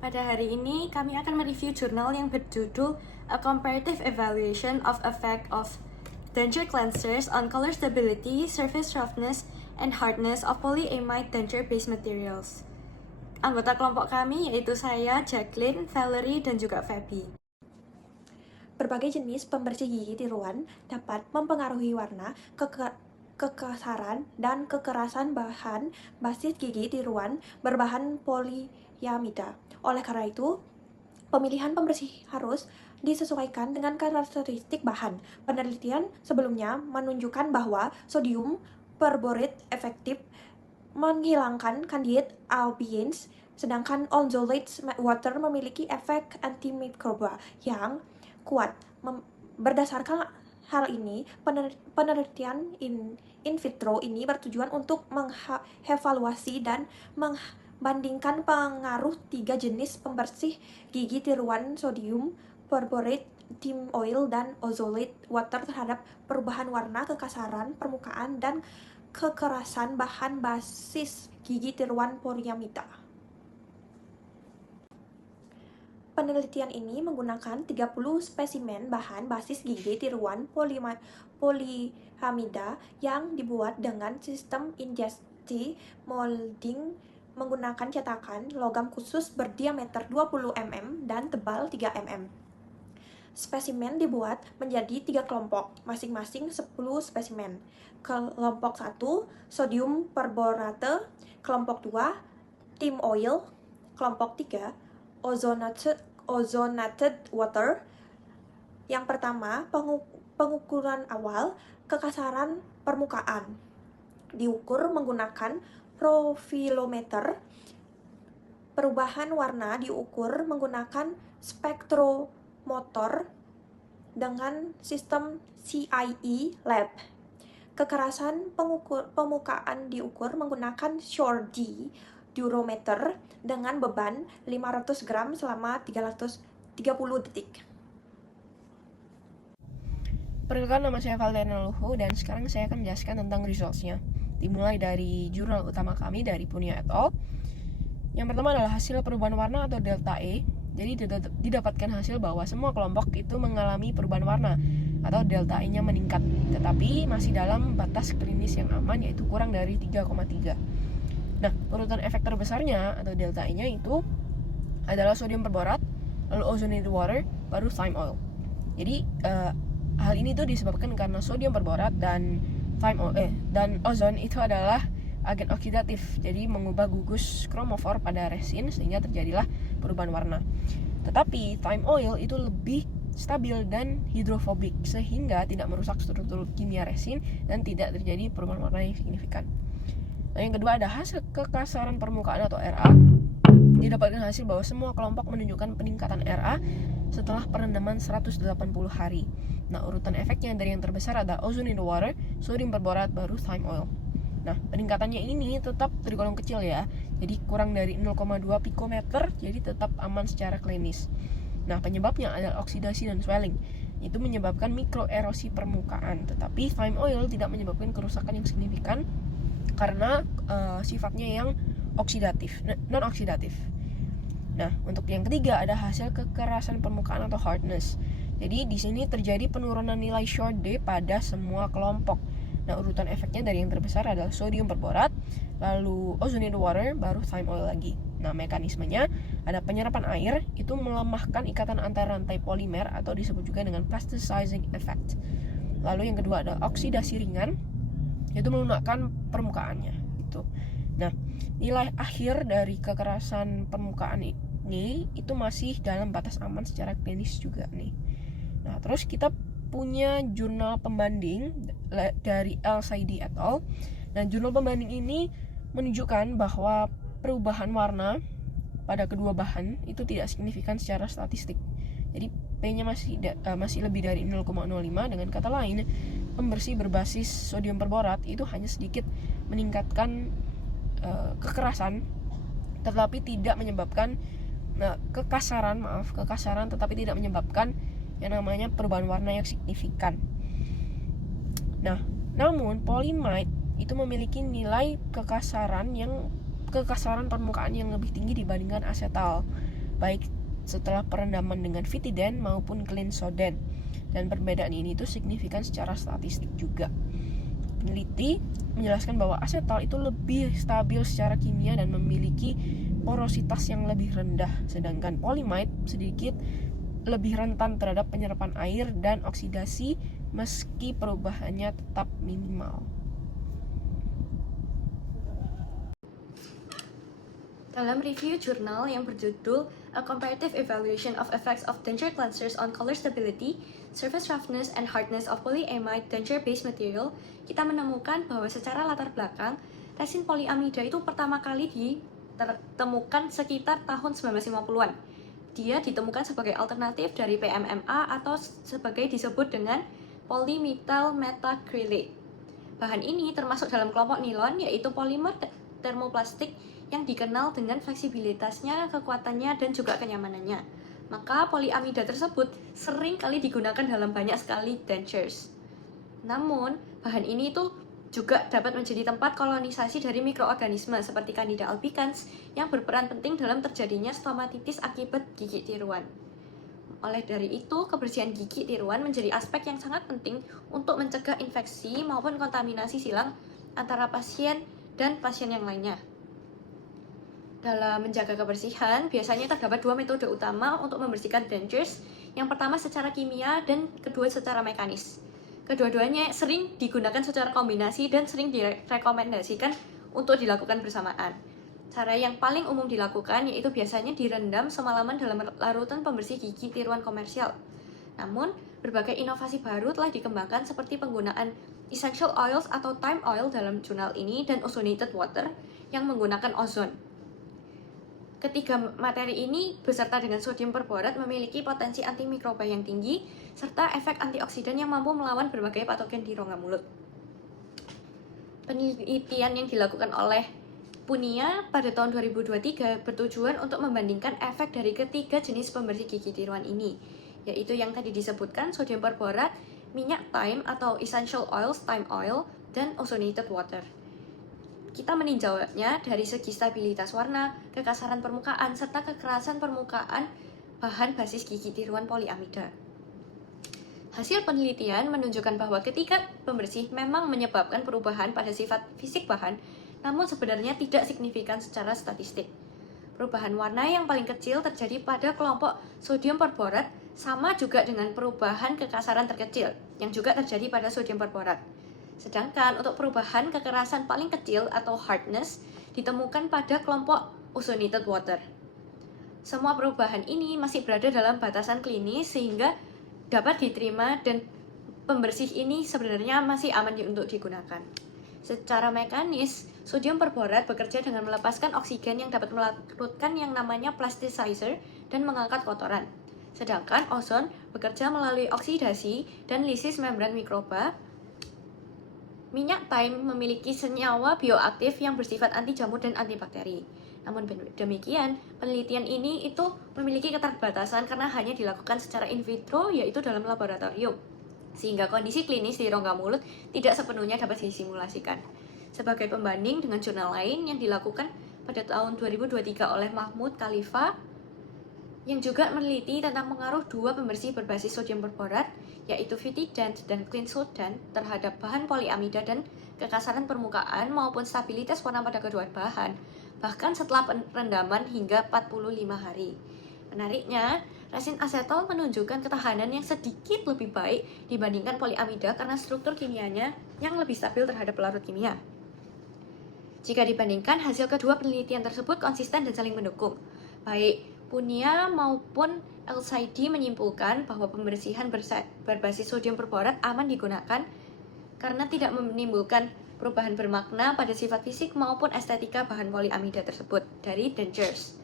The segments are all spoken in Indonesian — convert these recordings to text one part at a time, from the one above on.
Pada hari ini, kami akan mereview jurnal yang berjudul A Comparative Evaluation of Effect of Denture Cleansers on Color Stability, Surface Roughness, and Hardness of Polyamide Denture-Based Materials. Anggota kelompok kami yaitu saya, Jacqueline, Valerie, dan juga Feby. Berbagai jenis pembersih gigi tiruan dapat mempengaruhi warna, kekasaran, dan kekerasan bahan basis gigi tiruan berbahan polyamida. Oleh karena itu, pemilihan pembersih harus disesuaikan dengan karakteristik bahan. Penelitian sebelumnya menunjukkan bahwa sodium perborate efektif menghilangkan candid albicans, sedangkan ozolate water memiliki efek antimikroba yang kuat. Berdasarkan hal ini, penelitian in vitro ini bertujuan untuk mengevaluasi dan membandingkan pengaruh 3 jenis pembersih gigi tiruan sodium perborate, neem oil, dan ozolate water terhadap perubahan warna, kekasaran permukaan, dan kekerasan bahan basis gigi tiruan polyamida. Penelitian ini menggunakan 30 spesimen bahan basis gigi tiruan polyamida yang dibuat dengan sistem injeksi molding menggunakan cetakan logam khusus berdiameter 20 mm dan tebal 3 mm. Spesimen dibuat menjadi 3 kelompok, masing-masing 10 spesimen. Kelompok 1, sodium perborate. Kelompok 2, neem oil. Kelompok 3, ozonated water. Yang pertama, pengukuran awal kekasaran permukaan. Diukur menggunakan profilometer. Perubahan warna diukur menggunakan spektromotor dengan sistem CIE Lab. Kekerasan permukaan diukur menggunakan Shore-D durometer dengan beban 500 gram selama 330 detik. Perkenalkan, nama saya Valeriana Luhu dan sekarang saya akan menjelaskan tentang results-nya. Dimulai dari jurnal utama kami dari Punia et al. Yang pertama adalah hasil perubahan warna atau delta E. Jadi didapatkan hasil bahwa semua kelompok itu mengalami perubahan warna atau delta E-nya meningkat, tetapi masih dalam batas klinis yang aman, yaitu kurang dari 3,3. Nah, urutan efek terbesarnya atau delta E-nya itu adalah sodium perborat, lalu ozonated water, baru thyme oil. Jadi hal ini tuh disebabkan karena sodium perborat dan dan ozon itu adalah agen oksidatif, jadi mengubah gugus kromofor pada resin sehingga terjadilah perubahan warna. Tetapi thyme oil itu lebih stabil dan hidrofobik sehingga tidak merusak struktur kimia resin dan tidak terjadi perubahan warna yang signifikan. Nah, yang kedua ada hasil kekasaran permukaan atau RA. Didapatkan hasil bahwa semua kelompok menunjukkan peningkatan RA setelah perendaman 180 hari. Nah, urutan efeknya dari yang terbesar ada ozonated water, sodium perborat, baru thyme oil. Nah, peningkatannya ini tetap tergolong kecil ya, jadi kurang dari 0,2 pikometer, jadi tetap aman secara klinis. Nah, penyebabnya adalah oksidasi dan swelling. Itu menyebabkan mikroerosi permukaan, tetapi thyme oil tidak menyebabkan kerusakan yang signifikan karena sifatnya yang oksidatif, non-oksidatif. Nah, untuk yang ketiga ada hasil kekerasan permukaan atau hardness. Jadi di sini terjadi penurunan nilai Shore-D pada semua kelompok. Nah, urutan efeknya dari yang terbesar adalah sodium perborat, lalu ozonated water, baru thyme oil lagi. Nah, mekanismenya ada penyerapan air, itu melemahkan ikatan antar rantai polimer atau disebut juga dengan plasticizing effect. Lalu yang kedua ada oksidasi ringan, itu melunakkan permukaannya gitu. Nah, nilai akhir dari kekerasan permukaan ini itu masih dalam batas aman secara klinis juga nih. Nah, terus kita punya jurnal pembanding dari El-Saidi et al. Nah, jurnal pembanding ini menunjukkan bahwa perubahan warna pada kedua bahan itu tidak signifikan secara statistik. Jadi P-nya masih lebih dari 0,05. Dengan kata lain, pembersih berbasis sodium perborat itu hanya sedikit meningkatkan kekerasan, tetapi tidak menyebabkan kekasaran, tetapi tidak menyebabkan yang namanya perubahan warna yang signifikan. Nah, namun polyamide itu memiliki nilai kekasaran permukaan yang lebih tinggi dibandingkan asetal. baik setelah perendaman dengan Vitiden maupun Clinsoden. Dan perbedaan ini tuh signifikan secara statistik juga. Peneliti menjelaskan bahwa asetal itu lebih stabil secara kimia dan memiliki porositas yang lebih rendah, sedangkan polyamide sedikit lebih rentan terhadap penyerapan air dan oksidasi meski perubahannya tetap minimal. Dalam review jurnal yang berjudul A Comparative Evaluation of Effects of Denture Cleansers on Color Stability, Surface Roughness, and Hardness of Polyamide Denture-Based Material, kita menemukan bahwa secara latar belakang, resin polyamida itu pertama kali ditemukan sekitar tahun 1950-an. Dia ditemukan sebagai alternatif dari PMMA atau sebagai disebut dengan polymethyl methacrylate. Bahan ini termasuk dalam kelompok nilon, yaitu polimer termoplastik yang dikenal dengan fleksibilitasnya, kekuatannya, dan juga kenyamanannya. Maka polyamida tersebut sering kali digunakan dalam banyak sekali dentures. Namun, bahan ini tuh juga dapat menjadi tempat kolonisasi dari mikroorganisme seperti Candida albicans yang berperan penting dalam terjadinya stomatitis akibat gigi tiruan. Oleh dari itu, kebersihan gigi tiruan menjadi aspek yang sangat penting untuk mencegah infeksi maupun kontaminasi silang antara pasien dan pasien yang lainnya. Dalam menjaga kebersihan, biasanya terdapat dua metode utama untuk membersihkan dentures. Yang pertama secara kimia dan kedua secara mekanis. Kedua-duanya sering digunakan secara kombinasi dan sering direkomendasikan untuk dilakukan bersamaan. Cara yang paling umum dilakukan yaitu biasanya direndam semalaman dalam larutan pembersih gigi tiruan komersial. Namun, berbagai inovasi baru telah dikembangkan seperti penggunaan essential oils atau thyme oil dalam jurnal ini dan ozonated water yang menggunakan ozon. Ketiga materi ini beserta dengan sodium perborat memiliki potensi antimikroba yang tinggi serta efek antioksidan yang mampu melawan berbagai patogen di rongga mulut. Penelitian yang dilakukan oleh Punia pada tahun 2023 bertujuan untuk membandingkan efek dari ketiga jenis pembersih gigi tiruan ini, yaitu yang tadi disebutkan sodium perborat, minyak thyme atau essential oils, thyme oil, dan ozonated water. Kita meninjaunya dari segi stabilitas warna, kekasaran permukaan, serta kekerasan permukaan bahan basis gigi tiruan polyamida. Hasil penelitian menunjukkan bahwa ketiga pembersih memang menyebabkan perubahan pada sifat fisik bahan, namun sebenarnya tidak signifikan secara statistik. Perubahan warna yang paling kecil terjadi pada kelompok sodium perborat, sama juga dengan perubahan kekasaran terkecil, yang juga terjadi pada sodium perborat. Sedangkan untuk perubahan kekerasan paling kecil atau hardness ditemukan pada kelompok ozonated water. Semua perubahan ini masih berada dalam batasan klinis sehingga dapat diterima dan pembersih ini sebenarnya masih aman untuk digunakan. Secara mekanis, sodium perborat bekerja dengan melepaskan oksigen yang dapat melarutkan yang namanya plasticizer dan mengangkat kotoran. Sedangkan ozon bekerja melalui oksidasi dan lisis membran mikroba. Minyak thyme memiliki senyawa bioaktif yang bersifat anti jamur dan antibakteri. Namun demikian, penelitian ini itu memiliki keterbatasan karena hanya dilakukan secara in vitro, yaitu dalam laboratorium. Sehingga kondisi klinis di rongga mulut tidak sepenuhnya dapat disimulasikan. Sebagai pembanding dengan jurnal lain yang dilakukan pada tahun 2023 oleh Mahmud Khalifa, yang juga meneliti tentang pengaruh dua pembersih berbasis sodium perborat, yaitu Vitident dan Clinsoden terhadap bahan polyamida dan kekasaran permukaan maupun stabilitas warna pada kedua bahan, bahkan setelah perendaman hingga 45 hari. Menariknya, resin asetal menunjukkan ketahanan yang sedikit lebih baik dibandingkan polyamida karena struktur kimianya yang lebih stabil terhadap pelarut kimia. Jika dibandingkan, hasil kedua penelitian tersebut konsisten dan saling mendukung. Baik Punia maupun LCD menyimpulkan bahwa pembersihan berbasis sodium perborat aman digunakan karena tidak menimbulkan perubahan bermakna pada sifat fisik maupun estetika bahan polyamida tersebut dari dentures.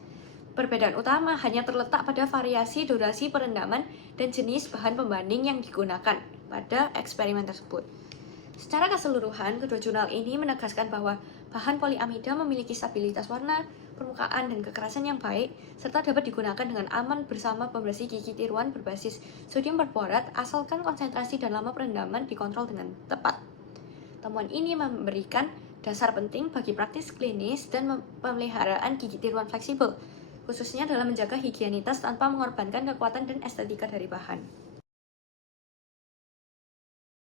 Perbedaan utama hanya terletak pada variasi durasi perendaman dan jenis bahan pembanding yang digunakan pada eksperimen tersebut. Secara keseluruhan, kedua jurnal ini menegaskan bahwa bahan polyamida memiliki stabilitas warna, permukaan, dan kekerasan yang baik, serta dapat digunakan dengan aman bersama pembersih gigi tiruan berbasis sodium perborat asalkan konsentrasi dan lama perendaman dikontrol dengan tepat. Temuan ini memberikan dasar penting bagi praktis klinis dan pemeliharaan gigi tiruan fleksibel, khususnya dalam menjaga higienitas tanpa mengorbankan kekuatan dan estetika dari bahan.